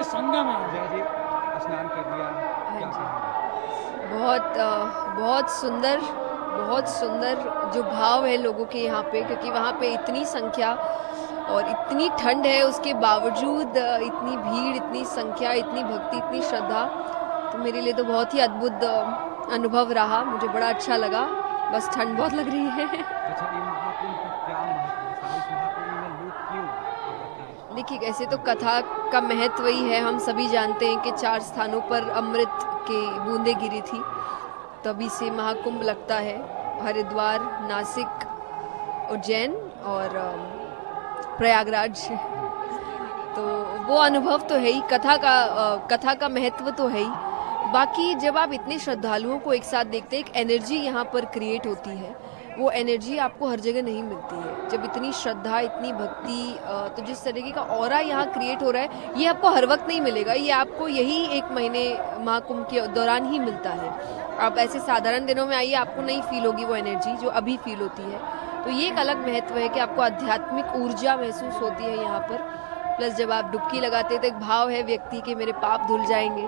ये संगम है। जय जी, स्नान कर लिया, क्या कहेंगे? बहुत सुंदर जो भाव है लोगों के यहाँ पे, क्योंकि वहाँ पे इतनी संख्या और इतनी ठंड है, उसके बावजूद इतनी भीड़, इतनी संख्या, इतनी भक्ति, इतनी श्रद्धा। तो मेरे लिए तो बहुत ही अद्भुत अनुभव रहा, मुझे बड़ा अच्छा लगा। बस ठंड बहुत लग रही है। अच्छा, ये महाकुंभ का क्या महत्व है? सारे इस महाकुंभ में लोग क्यों आते हैं? देखिए, ऐसे तो कथा का महत्व ही है, हम सभी जानते हैं कि 4 स्थानों पर अमृत की बूंदें गिरी थी, तभी से महाकुंभ लगता है। हरिद्वार, नासिक, उज्जैन और प्रयागराज। तो वो अनुभव तो है ही, कथा का महत्व तो है ही। बाकी जब आप इतने श्रद्धालुओं को एक साथ देखते हैं, एक एनर्जी यहाँ पर क्रिएट होती है, वो एनर्जी आपको हर जगह नहीं मिलती है। जब इतनी श्रद्धा, इतनी भक्ति, तो जिस तरीके का ऑरा यहाँ क्रिएट हो रहा है, ये आपको हर वक्त नहीं मिलेगा, ये आपको यही 1 महीने महाकुंभ के दौरान ही मिलता है। आप ऐसे साधारण दिनों में आइए, आपको नहीं फील होगी वो एनर्जी जो अभी फील होती है। तो ये एक अलग महत्व है कि आपको आध्यात्मिक ऊर्जा महसूस होती है यहाँ पर। प्लस जब आप डुबकी लगाते हैं तो एक भाव है व्यक्ति के, मेरे पाप धुल जाएंगे,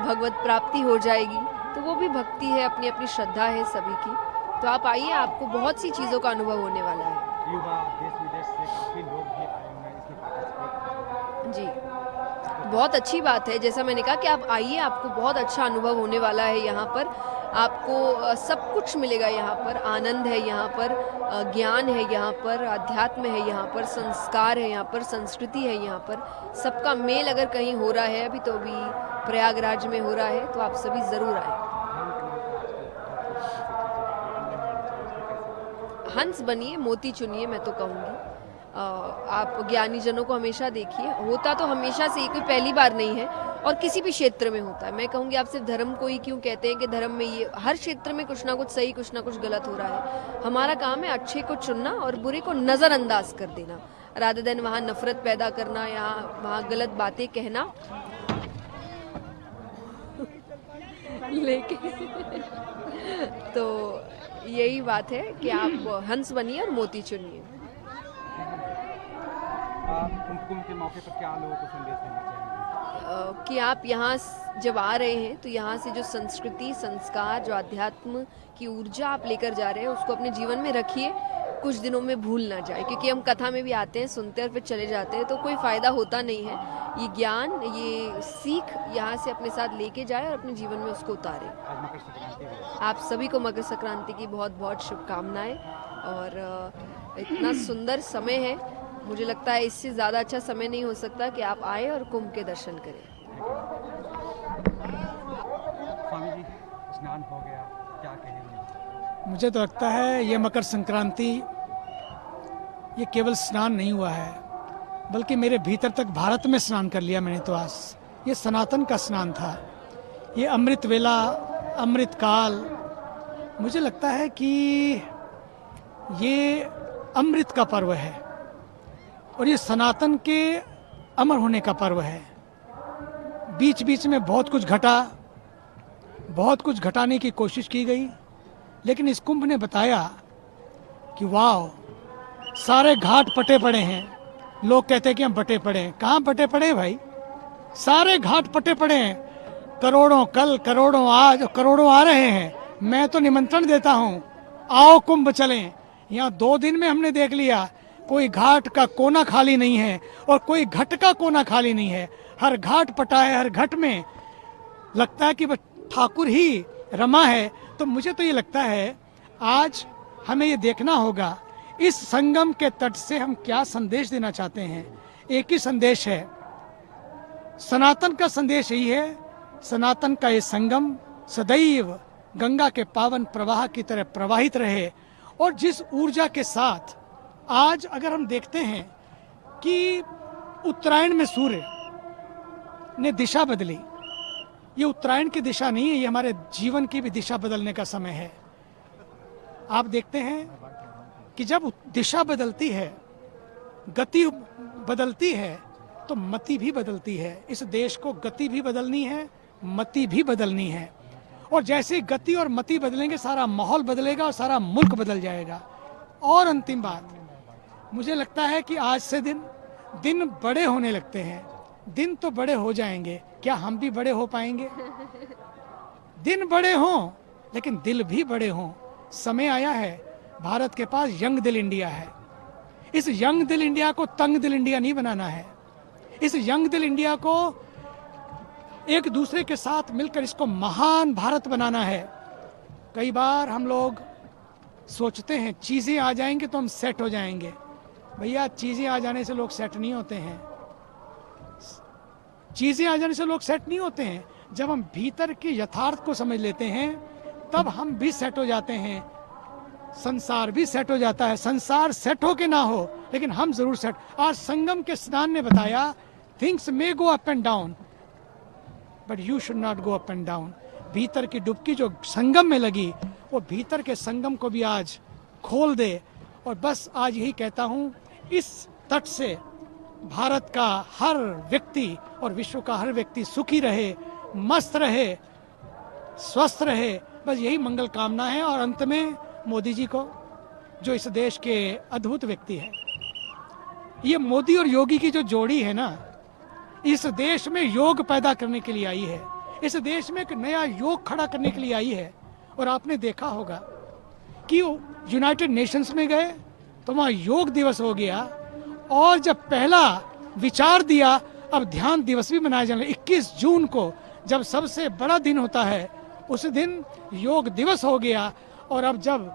भगवत प्राप्ति हो जाएगी। तो वो भी भक्ति है, अपनी अपनी श्रद्धा है सभी की। तो आप आइए, आपको बहुत सी चीज़ों का अनुभव होने वाला है। युवा देश विदेश से काफी लोग भी आए हुए हैं इसमें पार्टिसिपेट। जी, बहुत अच्छी बात है। जैसा मैंने कहा कि आप आइए, आपको बहुत अच्छा अनुभव होने वाला है यहाँ पर। आपको सब कुछ मिलेगा यहाँ पर, आनंद है यहाँ पर, ज्ञान है यहाँ पर, अध्यात्म है यहाँ पर, संस्कार है यहाँ पर, संस्कृति है यहाँ पर। सबका मेल अगर कहीं हो रहा है, अभी प्रयागराज में हो रहा है, तो आप सभी ज़रूर आए। हंस बनिए, मोती चुनिए, मैं तो कहूँगी। आप ज्ञानी जनों को हमेशा देखिए, होता तो हमेशा से ही, कोई पहली बार नहीं है, और किसी भी क्षेत्र में होता है। मैं कहूँगी आप सिर्फ धर्म को ही क्यों कहते हैं कि धर्म में ये, हर क्षेत्र में कुछ ना कुछ सही, कुछ ना कुछ गलत हो रहा है। हमारा काम है अच्छे को चुनना और बुरे को नज़रअंदाज कर देना, रादर देन वहाँ नफरत पैदा करना, यहाँ वहाँ गलत बातें कहना। लेकिन तो यही बात है कि आप हंस बनिए और मोती चुनिए। कुंभ के मौके पर क्या लोगों को संदेश देना चाहेंगे? कि आप यहाँ जब आ रहे हैं तो यहाँ से जो संस्कृति, संस्कार, जो अध्यात्म की ऊर्जा आप लेकर जा रहे हैं, उसको अपने जीवन में रखिए, कुछ दिनों में भूल ना जाए। क्योंकि हम कथा में भी आते हैं, सुनते हैं और फिर चले जाते हैं, तो कोई फ़ायदा होता नहीं है। ये ज्ञान, ये सीख यहाँ से अपने साथ लेके जाए और अपने जीवन में उसको उतारे। आज मकर संक्रांति है। आप सभी को मकर संक्रांति की बहुत बहुत शुभकामनाएं। और इतना सुंदर समय है, मुझे लगता है इससे ज़्यादा अच्छा समय नहीं हो सकता कि आप आए और कुंभ के दर्शन करें। स्वामी जी, स्नान हो गया, क्या कहेंगे? मुझे तो लगता है ये मकर संक्रांति, ये केवल स्नान नहीं हुआ है, बल्कि मेरे भीतर तक भारत में स्नान कर लिया मैंने तो आज। ये सनातन का स्नान था, ये अमृत वेला, अमृत काल। मुझे लगता है कि ये अमृत का पर्व है और ये सनातन के अमर होने का पर्व है। बीच बीच में बहुत कुछ घटा, बहुत कुछ घटाने की कोशिश की गई, लेकिन इस कुंभ ने बताया कि वाह, सारे घाट पटे पड़े हैं। लोग कहते हैं कि हम बटे पड़े हैं। कहाँ बटे पड़े हैं भाई? सारे घाट पटे पड़े हैं। करोड़ों कल, करोड़ों आज, करोड़ों आ रहे हैं। मैं तो निमंत्रण देता हूँ, आओ कुंभ चलें। यहाँ 2 दिन में हमने देख लिया, कोई घाट का कोना खाली नहीं है और कोई घट का कोना खाली नहीं है। हर घाट पटा है, हर घट में लगता है कि बस ठाकुर ही रमा है। तो मुझे तो ये लगता है आज हमें ये देखना होगा, इस संगम के तट से हम क्या संदेश देना चाहते हैं। एक ही संदेश है, सनातन का संदेश यही है, सनातन का ये संगम सदैव गंगा के पावन प्रवाह की तरह प्रवाहित रहे। और जिस ऊर्जा के साथ आज अगर हम देखते हैं कि उत्तरायण में सूर्य ने दिशा बदली, ये उत्तरायण की दिशा नहीं है, ये हमारे जीवन की भी दिशा बदलने का समय है। आप देखते हैं कि जब दिशा बदलती है, गति बदलती है, तो मति भी बदलती है। इस देश को गति भी बदलनी है, मति भी बदलनी है। और जैसे गति और मति बदलेंगे, सारा माहौल बदलेगा और सारा मुल्क बदल जाएगा। और अंतिम बात, मुझे लगता है कि आज से दिन बड़े होने लगते हैं। दिन तो बड़े हो जाएंगे, क्या हम भी बड़े हो पाएंगे? दिन बड़े हों लेकिन दिल भी बड़े हों। समय आया है, भारत के पास यंग दिल इंडिया है। इस यंग दिल इंडिया को तंग दिल इंडिया नहीं बनाना है। इस यंग दिल इंडिया को एक दूसरे के साथ मिलकर इसको महान भारत बनाना है। कई बार हम लोग सोचते हैं चीज़ें आ जाएंगे तो हम सेट हो जाएंगे। भैया, चीज़ें आ जाने से लोग सेट नहीं होते हैं। चीज़ें आ जाने से लोग सेट नहीं होते हैं। जब हम भीतर के यथार्थ को समझ लेते हैं तब हम भी सेट हो जाते हैं। संसार भी सेट हो जाता है। संसार सेट हो के ना हो लेकिन हम जरूर सेट। आज संगम के स्नान ने बताया things may go up and down but you should not go up and down. भीतर की डुबकी जो संगम में लगी वो भीतर के संगम को भी आज खोल दे। और बस आज यही कहता हूँ, इस तट से भारत का हर व्यक्ति और विश्व का हर व्यक्ति सुखी रहे, मस्त रहे, स्वस्थ रहे। बस यही मंगल कामना है। और अंत में मोदी जी को, जो इस देश के अद्भुत व्यक्ति हैं, ये मोदी और योगी की जो जोड़ी है ना, इस देश में योग पैदा करने के लिए आई है। इस देश में एक नया योग खड़ा करने के लिए आई है। और आपने देखा होगा कि यूनाइटेड नेशंस में गए तो वहाँ योग दिवस हो गया। और जब पहला विचार दिया, अब ध्यान दिवस भी मनाया जाने लगा। 21 जून को जब सबसे बड़ा दिन होता है उस दिन योग दिवस हो गया। और अब जब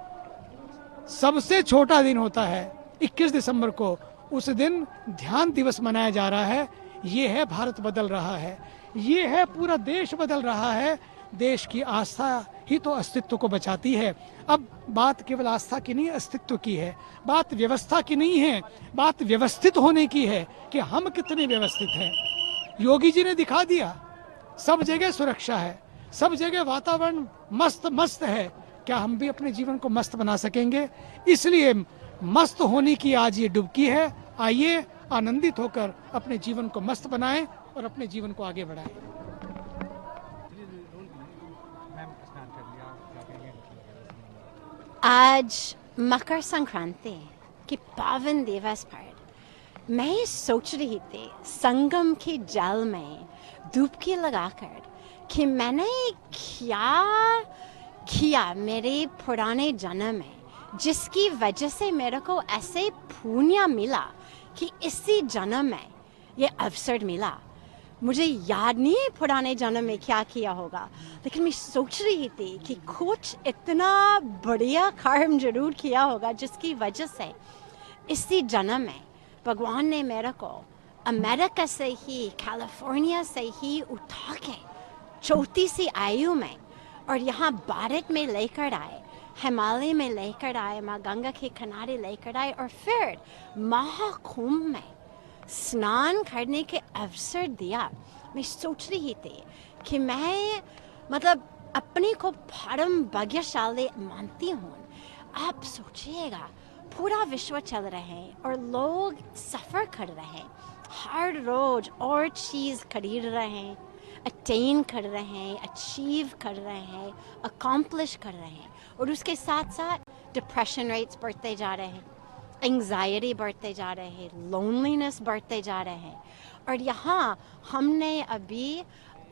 सबसे छोटा दिन होता है 21 दिसंबर को, उस दिन ध्यान दिवस मनाया जा रहा है। ये है भारत बदल रहा है, ये है पूरा देश बदल रहा है। देश की आस्था ही तो अस्तित्व को बचाती है। अब बात केवल आस्था की नहीं, अस्तित्व की है। बात व्यवस्था की नहीं है, बात व्यवस्थित होने की है कि हम कितने व्यवस्थित हैं। योगी जी ने दिखा दिया, सब जगह सुरक्षा है, सब जगह वातावरण मस्त मस्त है। क्या हम भी अपने जीवन को मस्त बना सकेंगे? इसलिए मस्त होने की आज ये डुबकी है। आइए आनंदित होकर अपने जीवन को मस्त बनाएं और अपने जीवन को आगे बढ़ाएं। मैम स्नान कर लिया, क्या कहेंगे? आज मकर संक्रांति के पावन दिवस पर मैं सोच रही थी संगम के जल में डुबकी लगाकर कि मैंने क्या किया मेरे पुराने जन्म में, जिसकी वजह से मेरे को ऐसे पुण्य मिला कि इसी जन्म में ये अवसर मिला। मुझे याद नहीं है पुराने जन्म में क्या किया होगा, लेकिन मैं सोच रही थी कि कुछ इतना बढ़िया कर्म जरूर किया होगा जिसकी वजह से इसी जन्म में भगवान ने मेरे को अमेरिका से ही, कैलिफोर्निया से ही उठा के 34वीं आयु में और यहाँ भारत में लेकर आए, हिमालय में लेकर आए, माँ गंगा के किनारे लेकर आए और फिर महाकुंभ में स्नान करने के अवसर दिया। मैं सोच रही थी कि मैं अपने को परम भाग्यशाली मानती हूँ। आप सोचिएगा, पूरा विश्व चल रहे हैं और लोग सफ़र कर रहे हैं, हर रोज और चीज़ खरीद रहे हैं, अटेन कर रहे हैं, अचीव कर रहे हैं, अकम्प्लिश कर रहे हैं। और उसके साथ साथ डिप्रेशन रेट्स बढ़ते जा रहे हैं, एंग्जाइटी बढ़ते जा रहे हैं, लोनलीनेस बढ़ते जा रहे हैं। और यहाँ हमने अभी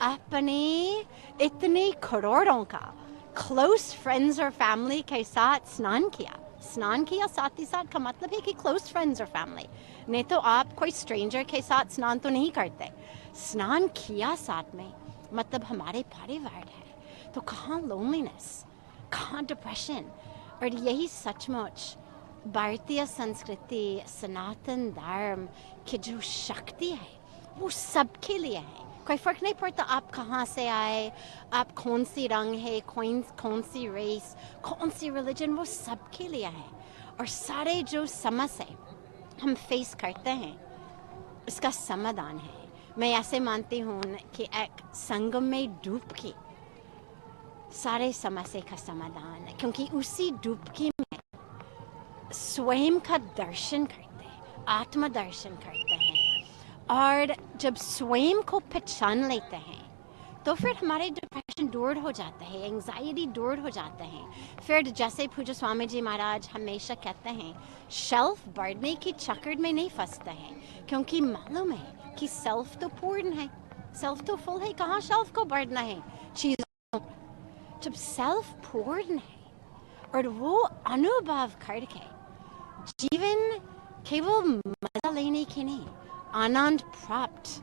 अपने इतने करोड़ों का क्लोज फ्रेंड्स और फैमिली के साथ स्नान किया। साथ ही साथ का मतलब है कि क्लोज फ्रेंड्स और फैमिली, नहीं तो आप कोई स्ट्रेंजर के साथ स्नान तो नहीं करते। स्नान किया साथ में, मतलब हमारे परिवार है। तो कहाँ लोनलीनेस, कहाँ डिप्रेशन। और यही सचमुच भारतीय संस्कृति, सनातन धर्म की जो शक्ति है वो सबके लिए है। कोई फ़र्क नहीं पड़ता आप कहाँ से आए, आप कौन सी रंग है, कौन सी रेस, कौन सी रिलीजन, वो सबके लिए है। और सारे जो समस्या हम फेस करते हैं इसका समाधान है। मैं ऐसे मानती हूँ कि एक संगम में डुबकी सारे समस्या का समाधान है, क्योंकि उसी डुबकी में स्वयं का दर्शन करते हैं, आत्म दर्शन करते हैं। और जब स्वयं को पहचान लेते हैं तो फिर हमारे डिप्रेशन दूर हो जाता है, एंग्जाइटी दूर हो जाते हैं। फिर जैसे पूज्य स्वामी जी महाराज हमेशा कहते हैं, शेल्फ बढ़ने के चक्कर में नहीं फंसते हैं, क्योंकि मालूम है कि सेल्फ तो पूर्ण है, सेल्फ तो फुल है, कहाँ शेल्फ को बढ़ना है चीज़ों। जब सेल्फ पूर्ण है और वो अनुभव करके जीवन केवल मजा लेने के नहीं, आनंद प्राप्त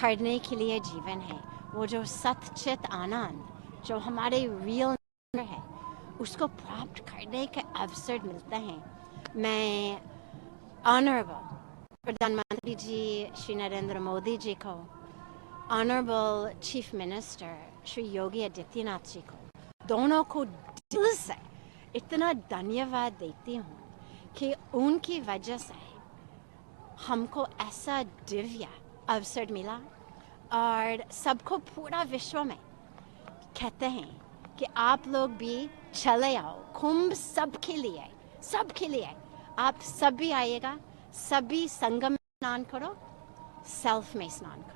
करने के लिए जीवन है। वो जो सच्चित आनंद जो हमारे रियल है, उसको प्राप्त करने के अवसर मिलते हैं। मैं ऑनरेबल प्रधानमंत्री जी श्री नरेंद्र मोदी जी को, honourable chief minister Shri Yogi Adityanath ji को, दोनों को दिल से इतना धन्यवाद देती हूँ कि उनकी वजह से हमको ऐसा दिव्य अवसर मिला। और सबको पूरा विश्व में कहते हैं कि आप लोग भी चले आओ, कुंभ सबके लिए आप सभी आइएगा, सभी संगम में स्नान करो, सेल्फ में स्नान करो।